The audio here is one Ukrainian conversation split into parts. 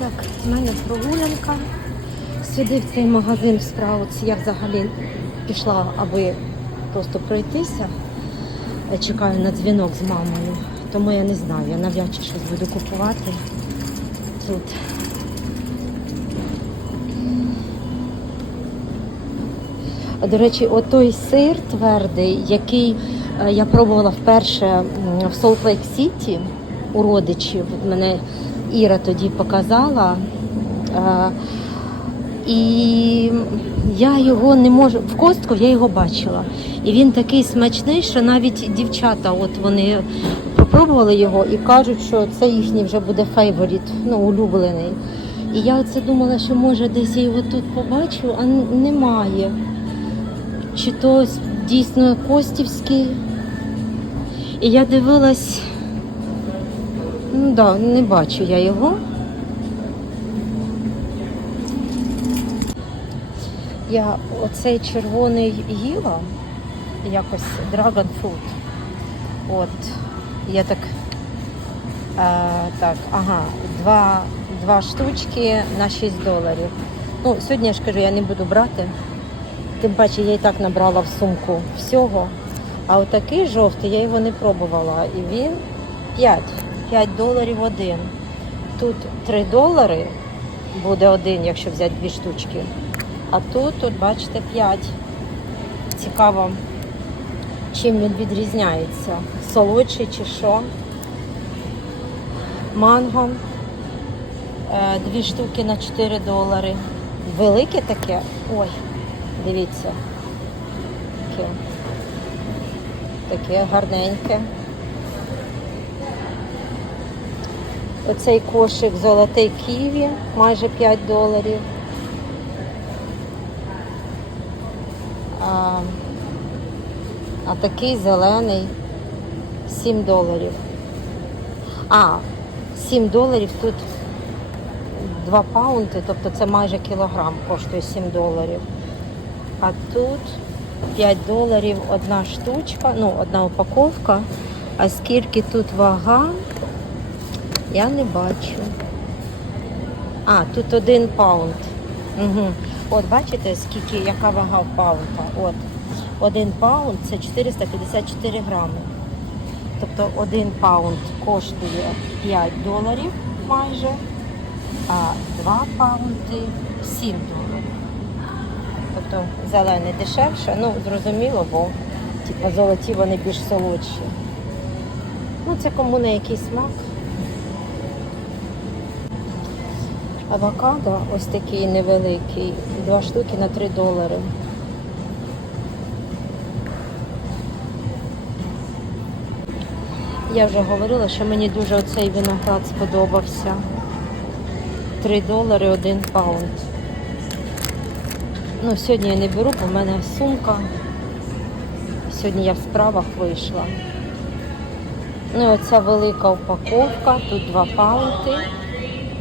Так, в мене прогулянка. Сюди в цей магазин справу. Це я взагалі пішла, аби просто пройтися. Я чекаю на дзвінок з мамою. Тому я не знаю, я навряд чи щось буду купувати тут. До речі, отой сир твердий, який е, я пробувала вперше в Солт Лейк Сіті у родичів. Мене Іра тоді показала. Е, І я його не можу. В костку я його бачила. І він такий смачний, що навіть дівчата, от вони попробували його і кажуть, що це їхній вже буде фейворіт, ну, улюблений. І я оце думала, що може десь я його тут побачу, а немає. Чи то дійсно Костівський. І я дивилась, ну да, не бачу я його. Я оцей червоний їла, якось Dragon Fruit. От, я так, е, так, ага, два, два штучки на 6 доларів. Ну, сьогодні я ж кажу, я не буду брати. Тим паче я і так набрала в сумку всього. А отакий жовтий, я його не пробувала. І він 5, 5 доларів один. Тут 3 долари буде один, якщо взяти дві штучки. А тут, тут, бачите, 5. Цікаво, чим він відрізняється. Солодший чи що. Манго. Е, Дві штуки на 4 долари. Велике таке. Ой, дивіться. Таке. Таке гарненьке. Оцей кошик золотий ківі, майже 5 доларів. А, а такий зелений 7 доларів. А, 7 доларів тут 2 паунти, тобто це майже кілограм коштує 7 доларів. А тут 5 доларів одна штучка, ну, одна упаковка. А скільки тут вага, я не бачу. А, тут один паунд. Угу. От бачите, скільки, яка вага в паунта? От. Один паунд це 454 грами. Тобто один паунд коштує 5 доларів майже, а 2 паунди 7 доларів. Тобто зелений дешевше, ну зрозуміло, бо типу, золоті вони більш солодші. Ну, це кому на який смак. Авокадо ось такий невеликий, два штуки на 3 долари. Я вже говорила, що мені дуже оцей виноград сподобався. 3 долари один паунд. Ну, сьогодні я не беру, бо в мене сумка. Сьогодні я в справах вийшла. Ну, і оця велика упаковка, тут 2 паунти,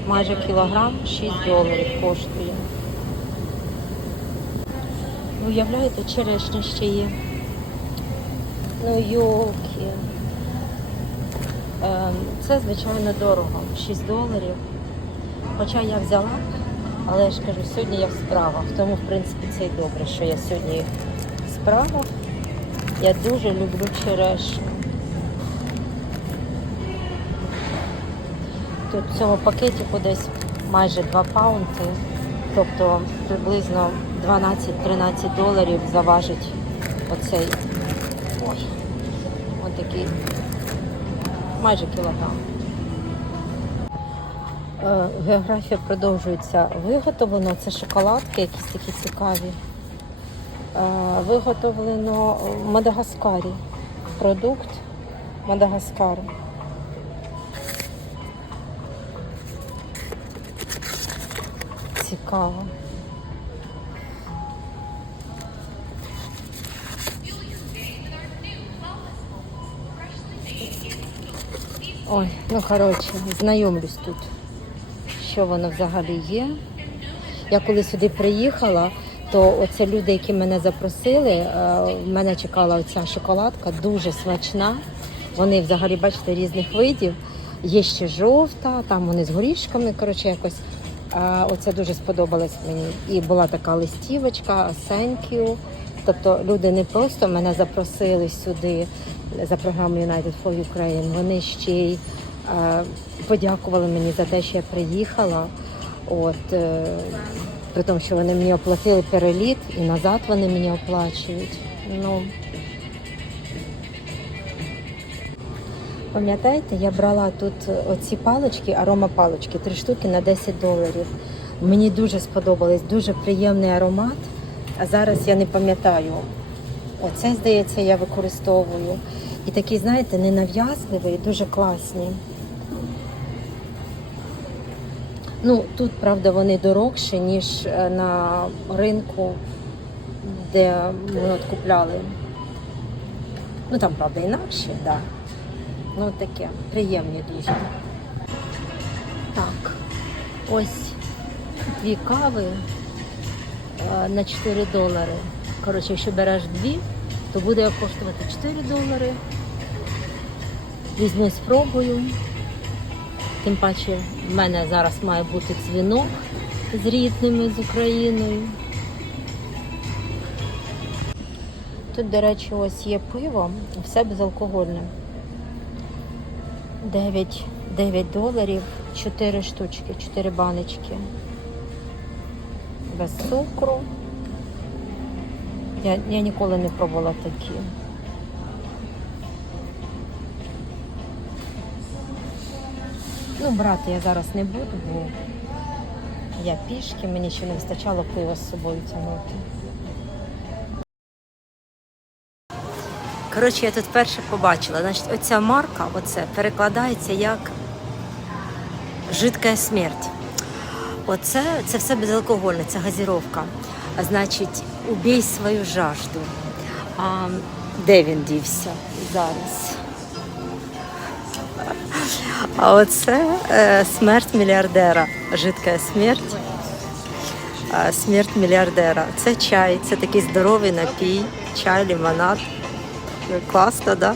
майже кілограм, 6 доларів коштує. Ви Уявляєте, черешня ще є. Ну, йолки. Ем, Це, звичайно, дорого. 6 доларів. Хоча я взяла, але я ж кажу, сьогодні я в справах. Тому, в принципі, це і добре, що я сьогодні в справах. Я дуже люблю черешню. Тут в цьому пакетику десь майже 2 паунти, тобто приблизно 12-13 доларів заважить оцей ой, отакий майже кілограм. Е, Географія продовжується. Виготовлено це шоколадки, якісь такі цікаві. Е, Виготовлено в Мадагаскарі. Продукт Мадагаскару. Цікаво. Ой, ну коротше, знайомлюсь тут, що воно взагалі є. Я коли сюди приїхала, то оце люди, які мене запросили, е, в мене чекала оця шоколадка, дуже смачна. Вони взагалі, бачите, різних видів. Є ще жовта, там вони з горішками, коротше, якось. Оце дуже сподобалось мені. І була така листівочка «Thank you». Тобто люди не просто мене запросили сюди за програмою United for Ukraine, вони ще й подякували мені за те, що я приїхала. От, е, при тому, що вони мені оплатили переліт і назад вони мені оплачують. Ну, Пам'ятаєте, я брала тут оці палички, арома палички, три штуки на 10 доларів. Мені дуже сподобались, дуже приємний аромат. А зараз я не пам'ятаю. Оце, здається, я використовую. І такий, знаєте, ненав'язливий, дуже класні. Ну, тут, правда, вони дорогші, ніж е, на ринку, де ми от купляли. Ну там, правда, інакше, так. Да. Ну таке, приємні дуже. Так, ось дві кави е, на 4 долари. Коротше, якщо береш дві, то буде коштувати 4 долари. Візьму спробую. Тим паче в мене зараз має бути дзвінок з рідними з Україною. Тут, до речі, ось є пиво, все безалкогольне. 9, 9 доларів, 4 штучки, 4 баночки. Без цукру. Я, я ніколи не пробувала такі. Ну, брати я зараз не буду, бо я пішки, мені ще не вистачало пива з собою тягнути. Коротше, я тут перше побачила. Значить, оця марка, оце перекладається як жидка смерть. Оце це все безалкогольне, це газіровка. Значить, убій свою жажду. А де він дівся зараз? А оце е, смерть мільярдера. Жидка смерть. Смерть мільярдера. Це чай, це такий здоровий напій, чай, лимонад. Класно, да?